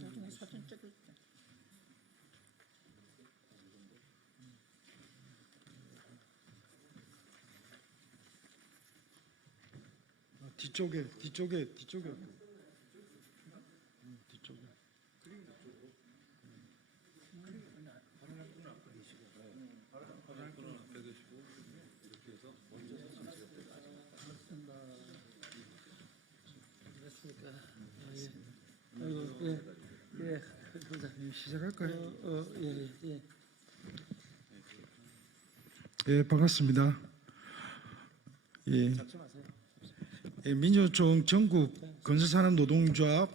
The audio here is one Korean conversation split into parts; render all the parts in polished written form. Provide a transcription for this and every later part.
나중에 사진 찍을게. 뒤쪽에. 뒤쪽에. 예, 시작할까요? 예. 예, 반갑습니다. 예, 민주노총 전국 건설산업노동조합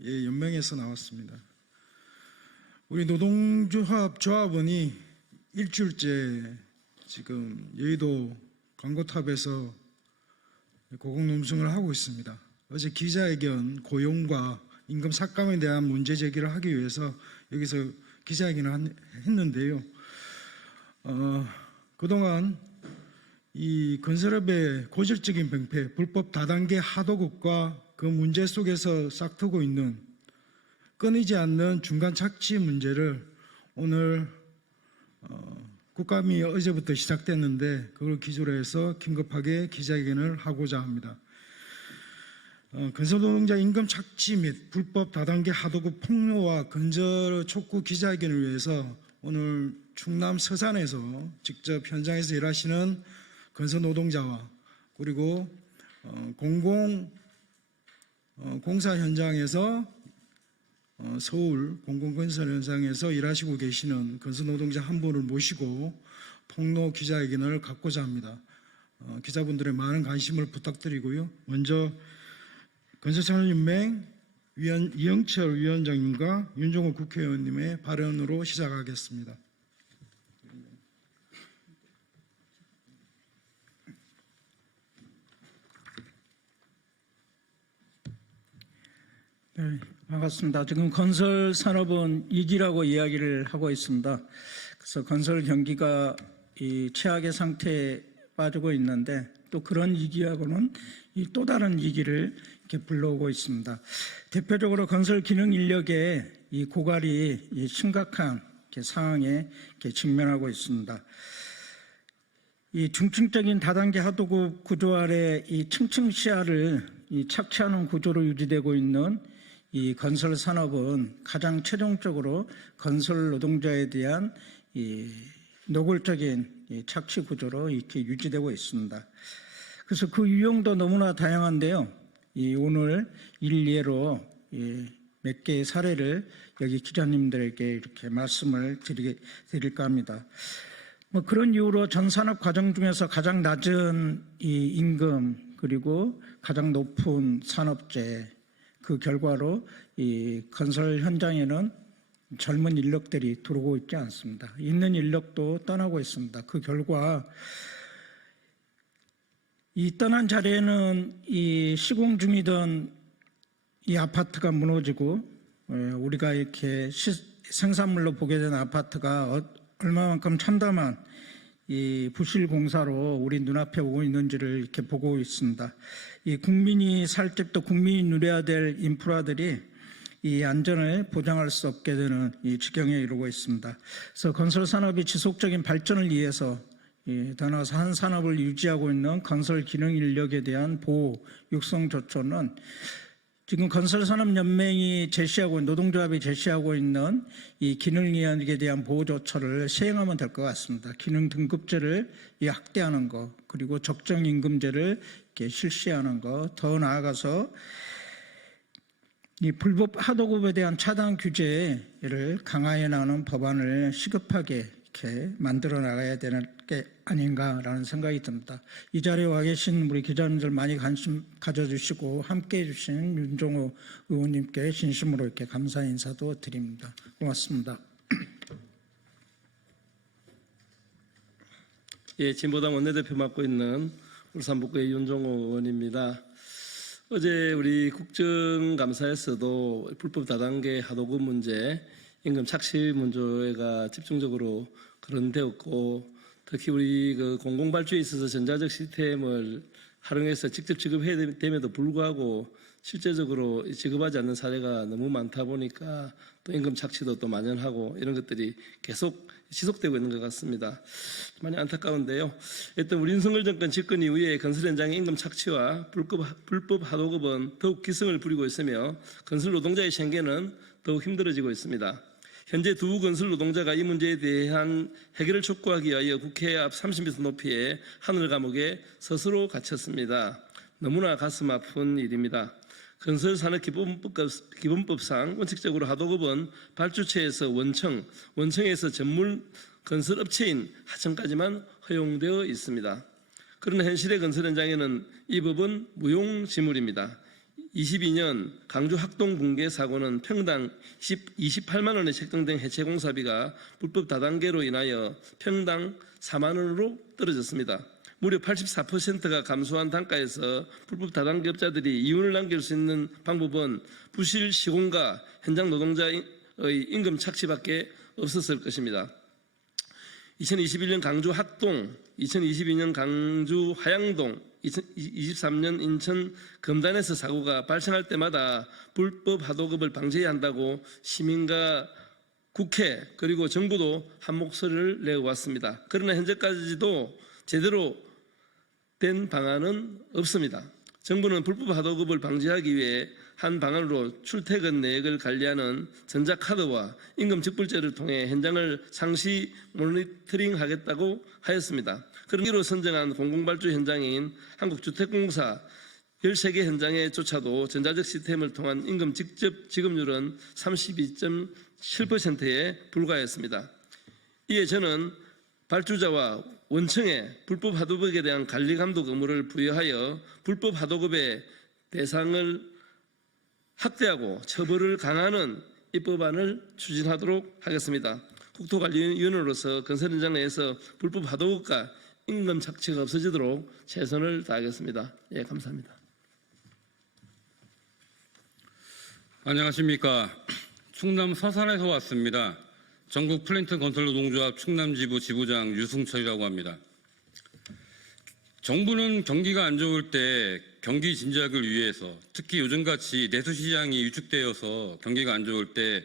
연맹에서 나왔습니다. 우리 노동조합원이 일주일째 지금 여의도 광고탑에서 고공농성을 하고 있습니다. 어제 기자회견, 고용과 임금 삭감에 대한 문제 제기를 하기 위해서 여기서 기자회견을 했는데요. 그동안 이 건설업의 고질적인 병폐, 불법 다단계 하도급과 그 문제 속에서 싹트고 있는 끊이지 않는 중간 착취 문제를 오늘 국감이 어제부터 시작됐는데 그걸 기조로 해서 긴급하게 기자회견을 하고자 합니다. 건설노동자 임금 착취 및 불법 다단계 하도급 폭로와 건설 촉구 기자회견을 위해서 오늘 충남 서산에서 직접 현장에서 일하시는 건설노동자와 그리고 공사 현장에서 서울 공공건설 현장에서 일하시고 계시는 건설노동자 한 분을 모시고 폭로 기자회견을 갖고자 합니다. 기자분들의 많은 관심을 부탁드리고요. 먼저 건설산업연맹 이영철 위원장님과 윤종호 국회의원님의 발언으로 시작하겠습니다. 네, 반갑습니다. 지금 건설 산업은 위기라고 이야기를 하고 있습니다. 그래서 건설 경기가 이 최악의 상태에 빠지고 있는데 또 그런 위기하고는 이 또 다른 위기를 이렇게 불러오고 있습니다. 대표적으로 건설 기능 인력의 이 고갈이 이 심각한 상황에 이렇게 직면하고 있습니다. 이 중층적인 다단계 하도급 구조 아래 이 층층 시야를 이 착취하는 구조로 유지되고 있는 이 건설 산업은 가장 최종적으로 건설 노동자에 대한 이 노골적인 이 착취 구조로 이렇게 유지되고 있습니다. 그래서 그 유형도 너무나 다양한데요. 이 오늘 일례로 몇 개의 사례를 여기 기자님들에게 이렇게 말씀을 드릴까 합니다. 그런 이유로 전 산업 과정 중에서 가장 낮은 이 임금 그리고 가장 높은 산업재 그 결과로 이 건설 현장에는 젊은 인력들이 들어오고 있지 않습니다. 있는 인력도 떠나고 있습니다. 그 결과 이 떠난 자리에는 이 시공 중이던 이 아파트가 무너지고 우리가 이렇게 생산물로 보게 된 아파트가 얼마만큼 참담한 이 부실 공사로 우리 눈앞에 오고 있는지를 이렇게 보고 있습니다. 이 국민이 살 집도 국민이 누려야 될 인프라들이 이 안전을 보장할 수 없게 되는 이 지경에 이르고 있습니다. 그래서 건설 산업이 지속적인 발전을 위해서 더 나아가서 한 산업을 유지하고 있는 건설 기능 인력에 대한 보호, 육성 조처는 지금 건설산업연맹이 제시하고 노동조합이 제시하고 있는 이 기능 인력에 대한 보호 조처를 시행하면 될 것 같습니다. 기능 등급제를 확대하는 것, 그리고 적정 임금제를 이렇게 실시하는 것, 더 나아가서 이 불법 하도급에 대한 차단 규제를 강화해 나가는 법안을 시급하게 이렇게 만들어 나가야 되는 게 아닌가라는 생각이 듭니다. 이 자리에 와 계신 우리 기자님들 많이 관심 가져주시고 함께해 주신 윤종호 의원님께 진심으로 이렇게 감사 인사도 드립니다. 고맙습니다. 예, 진보당 원내대표 맡고 있는 울산북구의 윤종호 의원입니다. 어제 우리 국정감사에서도 불법 다단계 하도급 문제, 임금 착취 문제가 집중적으로 거론되었고, 특히 우리 그 공공발주에 있어서 전자적 시스템을 활용해서 직접 지급해야 됨에도 불구하고 실제적으로 지급하지 않는 사례가 너무 많다 보니까 또 임금 착취도 또 만연하고 이런 것들이 계속 지속되고 있는 것 같습니다. 많이 안타까운데요. 일단 우리 윤석열 정권 집권 이후에 건설 현장의 임금 착취와 불법 하도급은 더욱 기승을 부리고 있으며 건설 노동자의 생계는 더욱 힘들어지고 있습니다. 현재 두 건설 노동자가 이 문제에 대한 해결을 촉구하기 위하여 국회 앞 30m 높이의 하늘 감옥에 스스로 갇혔습니다. 너무나 가슴 아픈 일입니다. 건설산업기본법상 원칙적으로 하도급은 발주처에서 원청에서 전문 건설업체인 하청까지만 허용되어 있습니다. 그러나 현실의 건설 현장에는 이 법은 무용지물입니다. 22년 강주 학동 붕괴 사고는 평당 28만 원에 책정된 해체 공사비가 불법 다단계로 인하여 평당 4만 원으로 떨어졌습니다. 무려 84%가 감소한 단가에서 불법 다단계업자들이 이윤을 남길 수 있는 방법은 부실 시공과 현장 노동자의 임금 착취밖에 없었을 것입니다. 2021년 강주 학동, 2022년 강주 하양동, 2023년 인천 금단에서 사고가 발생할 때마다 불법 하도급을 방지해야 한다고 시민과 국회 그리고 정부도 한 목소리를 내어왔습니다. 그러나 현재까지도 제대로 된 방안은 없습니다. 정부는 불법 하도급을 방지하기 위해 한 방안으로 출퇴근 내역을 관리하는 전자카드와 임금 직불제를 통해 현장을 상시 모니터링하겠다고 하였습니다. 그런 이로 선정한 공공발주 현장인 한국주택공사 13개 현장에조차도 전자적 시스템을 통한 임금 직접 지급률은 32.7%에 불과했습니다. 이에 저는 발주자와 원청에 불법 하도급에 대한 관리 감독 의무를 부여하여 불법 하도급의 대상을 확대하고 처벌을 강화하는 입법안을 추진하도록 하겠습니다. 국토관리위원으로서 건설 현장 내에서 불법 하도급과 임금 착취가 없어지도록 최선을 다하겠습니다. 예, 감사합니다. 안녕하십니까. 충남 서산에서 왔습니다. 전국 플랜트 건설 노동조합 충남지부 지부장 유승철이라고 합니다. 정부는 경기가 안 좋을 때 경기 진작을 위해서 특히 요즘같이 내수시장이 위축되어서 경기가 안 좋을 때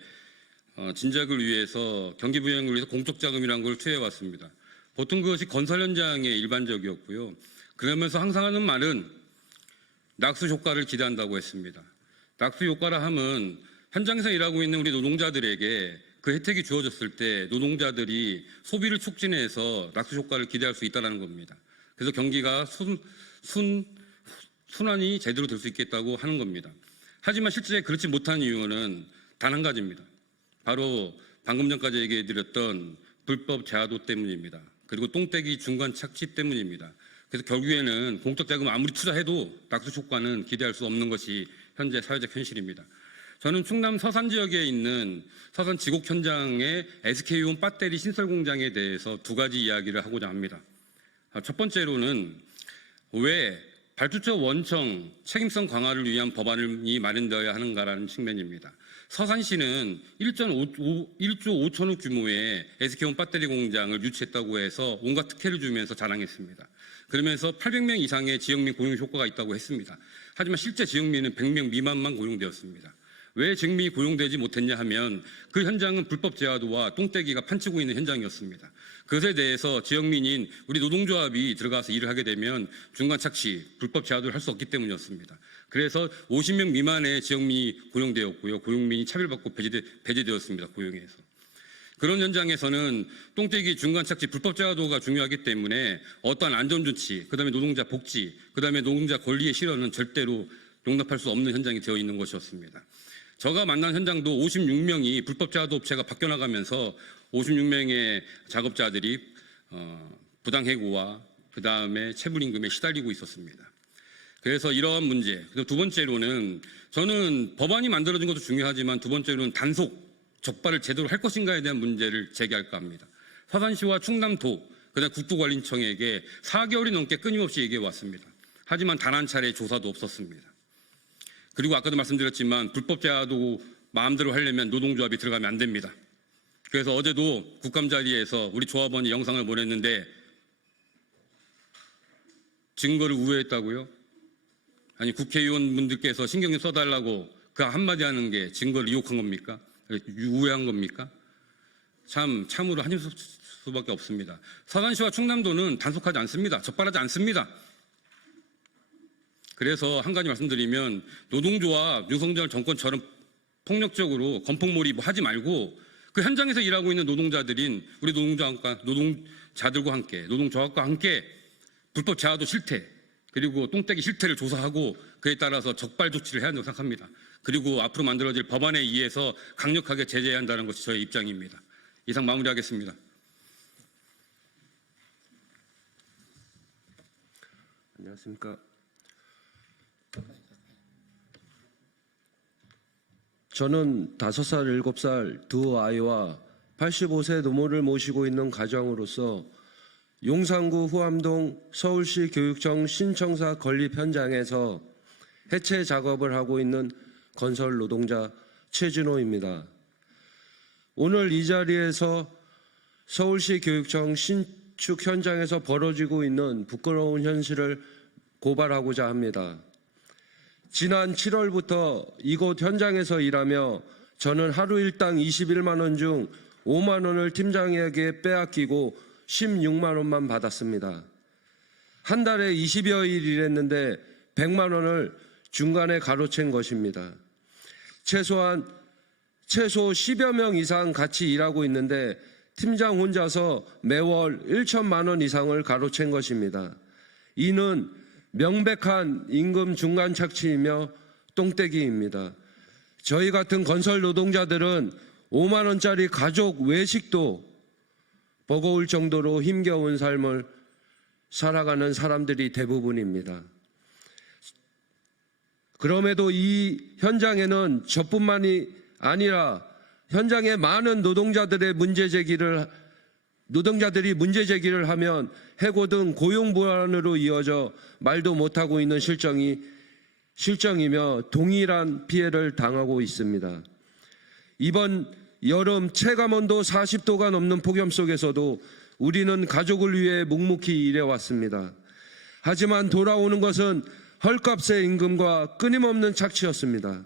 진작을 위해서 경기 부양을 위해서 공적자금이라는 걸 투여해왔습니다. 보통 그것이 건설 현장에 일반적이었고요. 그러면서 항상 하는 말은 낙수 효과를 기대한다고 했습니다. 낙수 효과라 함은 현장에서 일하고 있는 우리 노동자들에게 그 혜택이 주어졌을 때 노동자들이 소비를 촉진해서 낙수 효과를 기대할 수 있다는 겁니다. 그래서 경기가 순환이 제대로 될 수 있겠다고 하는 겁니다. 하지만 실제 그렇지 못한 이유는 단 한 가지입니다. 바로 방금 전까지 얘기해드렸던 불법 재하도 때문입니다. 그리고 똥떼기 중간 착취 때문입니다. 그래서 결국에는 공적 자금을 아무리 투자해도 낙수 효과는 기대할 수 없는 것이 현재 사회적 현실입니다. 저는 충남 서산 지역에 있는 서산 지곡 현장의 SK온 배터리 신설 공장에 대해서 두 가지 이야기를 하고자 합니다. 첫 번째로는 왜 발주처 원청 책임성 강화를 위한 법안이 마련되어야 하는가라는 측면입니다. 서산시는 1조 5천억 규모의 SK온 배터리 공장을 유치했다고 해서 온갖 특혜를 주면서 자랑했습니다. 그러면서 800명 이상의 지역민 고용 효과가 있다고 했습니다. 하지만 실제 지역민은 100명 미만만 고용되었습니다. 왜 지역민이 고용되지 못했냐 하면 그 현장은 불법 재하도와 똥떼기가 판치고 있는 현장이었습니다. 그것에 대해서 지역민인 우리 노동조합이 들어가서 일을 하게 되면 중간 착취, 불법 재하도를 할 수 없기 때문이었습니다. 그래서 50명 미만의 지역민이 고용되었고요. 고용민이 차별받고 배제되었습니다. 고용에서. 그런 현장에서는 똥떼기, 중간 착취, 불법 재하도가 중요하기 때문에 어떠한 안전조치, 그다음에 노동자 복지, 그다음에 노동자 권리의 실현은 절대로 용납할 수 없는 현장이 되어 있는 것이었습니다. 제가 만난 현장도 56명이 불법 재하도 업체가 바뀌어나가면서 56명의 작업자들이 부당해고와 그다음에 체불임금에 시달리고 있었습니다. 그래서 이러한 문제, 두 번째로는 저는 법안이 만들어진 것도 중요하지만 두 번째로는 단속, 적발을 제대로 할 것인가에 대한 문제를 제기할까 합니다. 서산시와 충남도, 그다음 국토관리청에게 4개월이 넘게 끊임없이 얘기해 왔습니다. 하지만 단 한 차례 조사도 없었습니다. 그리고 아까도 말씀드렸지만 불법 재하도 마음대로 하려면 노동조합이 들어가면 안 됩니다. 그래서 어제도 국감 자리에서 우리 조합원이 영상을 보냈는데 증거를 우회했다고요? 아니 국회의원분들께서 신경 좀 써달라고 그 한마디 하는 게 증거를 이용한 겁니까? 우회한 겁니까? 참으로 한임 수밖에 없습니다. 서산시와 충남도는 단속하지 않습니다. 적발하지 않습니다. 그래서 한 가지 말씀드리면 노동조합 윤석열 정권처럼 폭력적으로 건폭몰이 뭐 하지 말고 그 현장에서 일하고 있는 노동자들인 우리 노동자들과 함께 노동조합과 함께 불법 재하도 실태 그리고 똥떼기 실태를 조사하고 그에 따라서 적발 조치를 해야 한다고 생각합니다. 그리고 앞으로 만들어질 법안에 의해서 강력하게 제재해야 한다는 것이 저의 입장입니다. 이상 마무리하겠습니다. 안녕하십니까. 저는 5살, 7살 두 아이와 85세 노모를 모시고 있는 가정으로서 용산구 후암동 서울시 교육청 신청사 건립 현장에서 해체 작업을 하고 있는 건설 노동자 최진호입니다. 오늘 이 자리에서 서울시 교육청 신축 현장에서 벌어지고 있는 부끄러운 현실을 고발하고자 합니다. 지난 7월부터 이곳 현장에서 일하며 저는 하루 일당 21만 원 중 5만 원을 팀장에게 빼앗기고 16만 원만 받았습니다. 한 달에 20여 일 일했는데 100만 원을 중간에 가로챈 것입니다. 최소 10여 명 이상 같이 일하고 있는데 팀장 혼자서 매월 1천만 원 이상을 가로챈 것입니다. 이는 명백한 임금 중간 착취이며 똥떼기입니다. 저희 같은 건설 노동자들은 5만 원짜리 가족 외식도 버거울 정도로 힘겨운 삶을 살아가는 사람들이 대부분입니다. 그럼에도 이 현장에는 저뿐만이 아니라 현장에 많은 노동자들이 문제 제기를 하면 해고 등 고용 불안으로 이어져 말도 못하고 있는 실정이며 동일한 피해를 당하고 있습니다. 이번 여름 체감온도 40도가 넘는 폭염 속에서도 우리는 가족을 위해 묵묵히 일해왔습니다. 하지만 돌아오는 것은 헐값의 임금과 끊임없는 착취였습니다.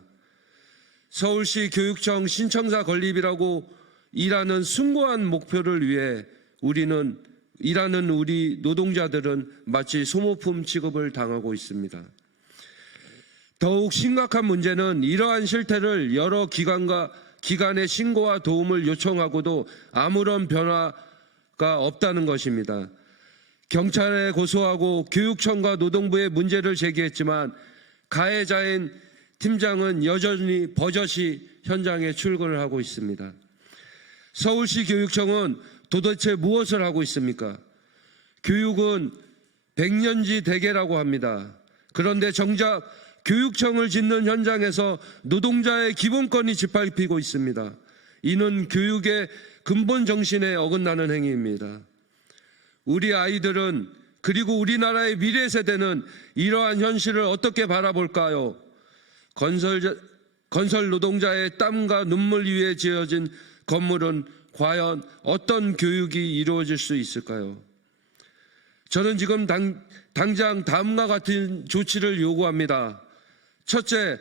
서울시 교육청 신청사 건립이라고 일하는 숭고한 목표를 위해 일하는 우리 노동자들은 마치 소모품 취급을 당하고 있습니다. 더욱 심각한 문제는 이러한 실태를 여러 기관의 신고와 도움을 요청하고도 아무런 변화가 없다는 것입니다. 경찰에 고소하고 교육청과 노동부에 문제를 제기했지만 가해자인 팀장은 여전히 버젓이 현장에 출근을 하고 있습니다. 서울시 교육청은 도대체 무엇을 하고 있습니까? 교육은 백년지 대계라고 합니다. 그런데 정작 교육청을 짓는 현장에서 노동자의 기본권이 짓밟히고 있습니다. 이는 교육의 근본 정신에 어긋나는 행위입니다. 우리 아이들은 그리고 우리나라의 미래 세대는 이러한 현실을 어떻게 바라볼까요? 건설 노동자의 땀과 눈물 위에 지어진 건물은 과연 어떤 교육이 이루어질 수 있을까요? 저는 지금 당장 다음과 같은 조치를 요구합니다. 첫째,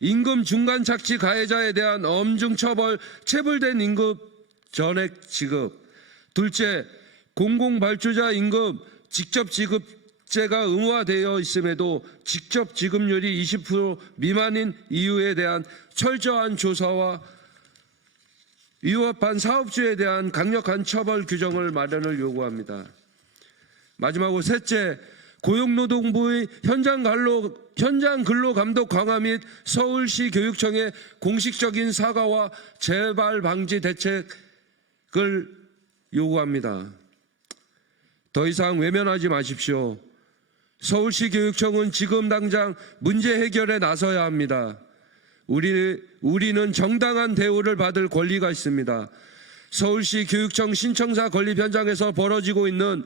임금 중간 착취 가해자에 대한 엄중 처벌, 체불된 임금 전액 지급. 둘째, 공공발주자 임금 직접 지급제가 의무화되어 있음에도 직접 지급률이 20% 미만인 이유에 대한 철저한 조사와 위법한 사업주에 대한 강력한 처벌 규정을 마련을 요구합니다. 마지막으로 셋째, 고용노동부의 현장 근로 감독 강화 및 서울시 교육청의 공식적인 사과와 재발 방지 대책을 요구합니다. 더 이상 외면하지 마십시오. 서울시 교육청은 지금 당장 문제 해결에 나서야 합니다. 우리는 정당한 대우를 받을 권리가 있습니다. 서울시 교육청 신청사 건립 현장에서 벌어지고 있는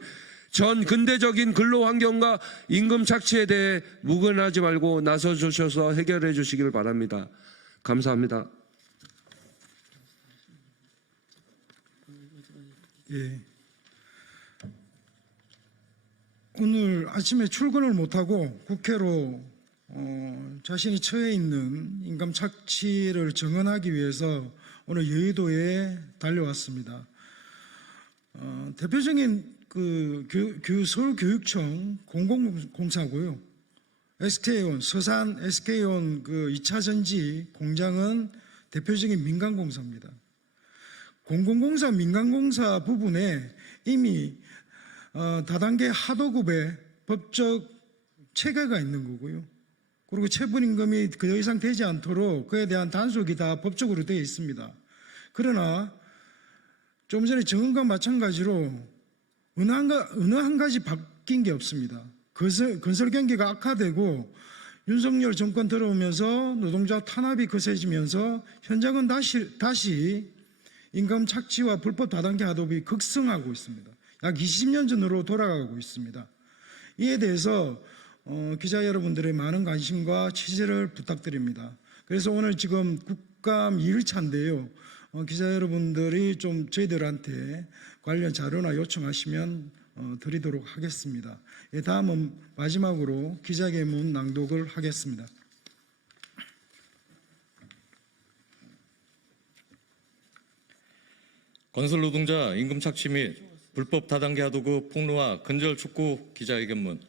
전 근대적인 근로 환경과 임금 착취에 대해 묵인하지 말고 나서 주셔서 해결해 주시길 바랍니다. 감사합니다. 예. 오늘 아침에 출근을 못하고 국회로 자신이 처해 있는 임금 착취를 정언하기 위해서 오늘 여의도에 달려왔습니다. 대표적인 서울교육청 공공공사고요. SK온 서산 SK온 2차 전지 공장은 대표적인 민간공사입니다. 공공공사, 민간공사 부분에 이미 다단계 하도급의 법적 체계가 있는 거고요. 그리고 체불임금이 그 이상 되지 않도록 그에 대한 단속이 다 법적으로 되어 있습니다. 그러나 좀 전에 정언과 마찬가지로 어느 한 가지 바뀐 게 없습니다. 건설 경기가 악화되고 윤석열 정권 들어오면서 노동자 탄압이 거세지면서 현장은 다시 임금 착취와 불법 다단계 하도급이 극성하고 있습니다. 약 20년 전으로 돌아가고 있습니다. 이에 대해서 기자 여러분들의 많은 관심과 취재를 부탁드립니다. 그래서 오늘 지금 국감 2일차인데요. 기자 여러분들이 좀 저희들한테 관련 자료나 요청하시면 드리도록 하겠습니다. 다음은 마지막으로 기자회견문 낭독을 하겠습니다. 건설 노동자 임금 착취 및 불법 다단계 하도급 폭로와 근절 촉구 기자회견문.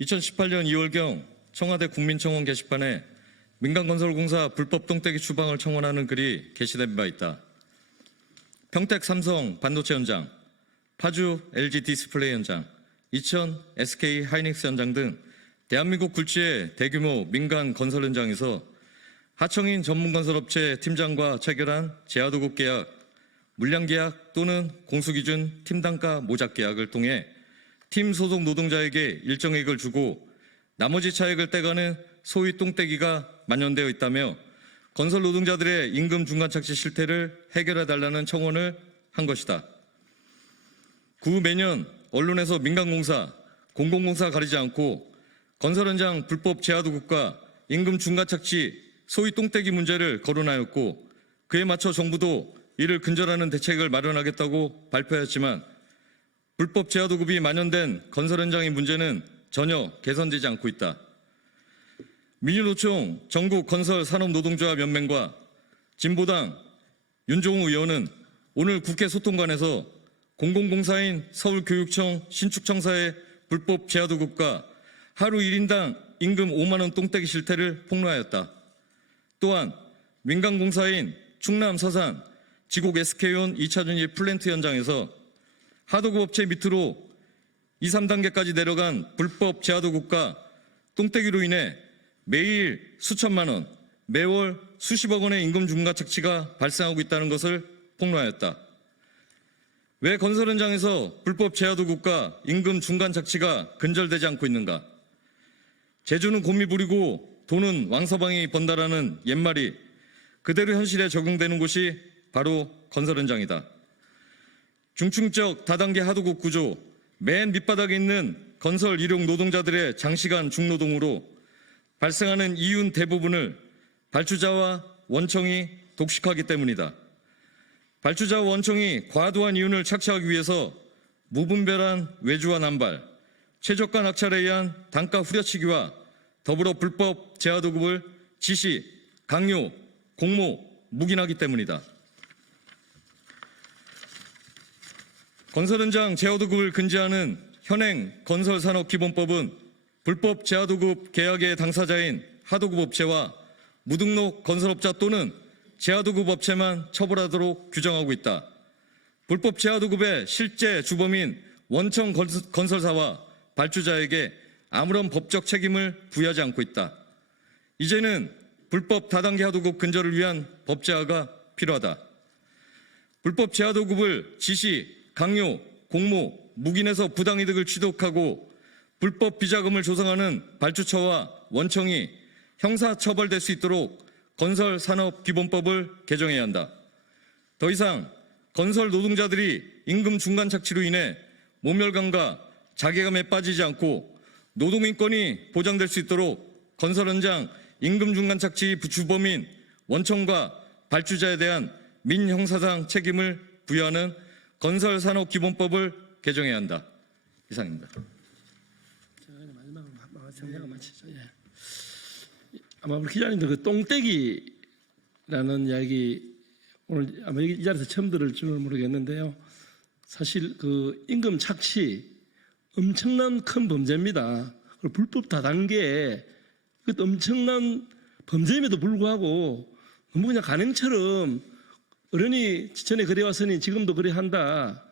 2018년 2월경 청와대 국민청원 게시판에 민간건설공사 불법 똥떼기 추방을 청원하는 글이 게시된 바 있다. 평택 삼성 반도체 현장, 파주 LG 디스플레이 현장, 이천 SK 하이닉스 현장 등 대한민국 굴지의 대규모 민간 건설 현장에서 하청인 전문건설업체 팀장과 체결한 제하도급 계약, 물량계약 또는 공수기준 팀단가 모작 계약을 통해 팀 소속 노동자에게 일정액을 주고 나머지 차액을 떼가는 소위 똥떼기가 만연되어 있다며 건설 노동자들의 임금 중간 착취 실태를 해결해달라는 청원을 한 것이다. 그 후 매년 언론에서 민간공사, 공공공사 가리지 않고 건설 현장 불법 제하도급과 임금 중간 착취, 소위 똥떼기 문제를 거론하였고 그에 맞춰 정부도 이를 근절하는 대책을 마련하겠다고 발표했지만 불법 제하도급이 만연된 건설 현장의 문제는 전혀 개선되지 않고 있다. 민주노총 전국건설산업노동조합 연맹과 진보당 윤종우 의원은 오늘 국회 소통관에서 공공공사인 서울교육청 신축청사의 불법 제하도급과 하루 1인당 임금 5만 원 똥떼기 실태를 폭로하였다. 또한 민간공사인 충남 서산 지곡 SK온 2차 전지 플랜트 현장에서 하도급 업체 밑으로 2, 3단계까지 내려간 불법 제하도급과 똥떼기로 인해 매일 수천만 원, 매월 수십억 원의 임금 중간 착취가 발생하고 있다는 것을 폭로하였다. 왜 건설 현장에서 불법 제하도급과 임금 중간 착취가 근절되지 않고 있는가? 재주는 곰이 부리고 돈은 왕서방이 번다라는 옛말이 그대로 현실에 적용되는 곳이 바로 건설 현장이다. 중층적 다단계 하도급 구조, 맨 밑바닥에 있는 건설 일용 노동자들의 장시간 중노동으로 발생하는 이윤 대부분을 발주자와 원청이 독식하기 때문이다. 발주자와 원청이 과도한 이윤을 착취하기 위해서 무분별한 외주와 남발, 최저가 낙찰에 의한 단가 후려치기와 더불어 불법 제하도급을 지시, 강요, 공모, 묵인하기 때문이다. 건설 현장 제하도급을 금지하는 현행 건설산업기본법은 불법 제하도급 계약의 당사자인 하도급 업체와 무등록 건설업자 또는 제하도급 업체만 처벌하도록 규정하고 있다. 불법 제하도급의 실제 주범인 원청 건설사와 발주자에게 아무런 법적 책임을 부여하지 않고 있다. 이제는 불법 다단계 하도급 근절을 위한 법 제화가 필요하다. 불법 제하도급을 지시, 강요, 공모, 묵인해서 부당이득을 취득하고 불법 비자금을 조성하는 발주처와 원청이 형사처벌될 수 있도록 건설산업기본법을 개정해야 한다. 더 이상 건설 노동자들이 임금 중간 착취로 인해 모멸감과 자괴감에 빠지지 않고 노동인권이 보장될 수 있도록 건설 현장 임금 중간 착취 주범인 원청과 발주자에 대한 민형사상 책임을 부여하는 건설산업기본법을 개정해야 한다. 이상입니다. 마지막으로 잠깐 마치죠. 예. 아마 우리 기자님도 그 똥떼기라는 이야기 오늘 아마 이 자리에서 처음 들을 줄은 모르겠는데요. 사실 그 임금 착취 엄청난 큰 범죄입니다. 그리고 불법 다단계 이것도 엄청난 범죄임에도 불구하고 너무 그냥 간행처럼 어른이 전에 그래왔으니 지금도 그래 한다.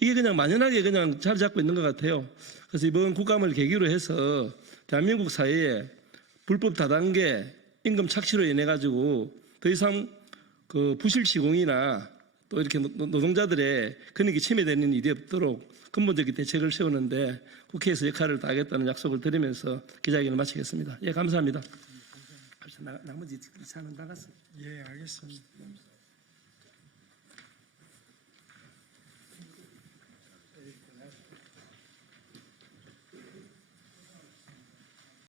이게 그냥 만연하게 그냥 자리 잡고 있는 것 같아요. 그래서 이번 국감을 계기로 해서 대한민국 사회에 불법 다단계 임금 착취로 인해 가지고 더 이상 그 부실 시공이나 또 이렇게 노동자들의 권익이 침해되는 일이 없도록 근본적인 대책을 세우는데 국회에서 역할을 다하겠다는 약속을 드리면서 기자회견을 마치겠습니다. 예, 감사합니다. 나머지 이사는 나갔어요. 예, 알겠습니다.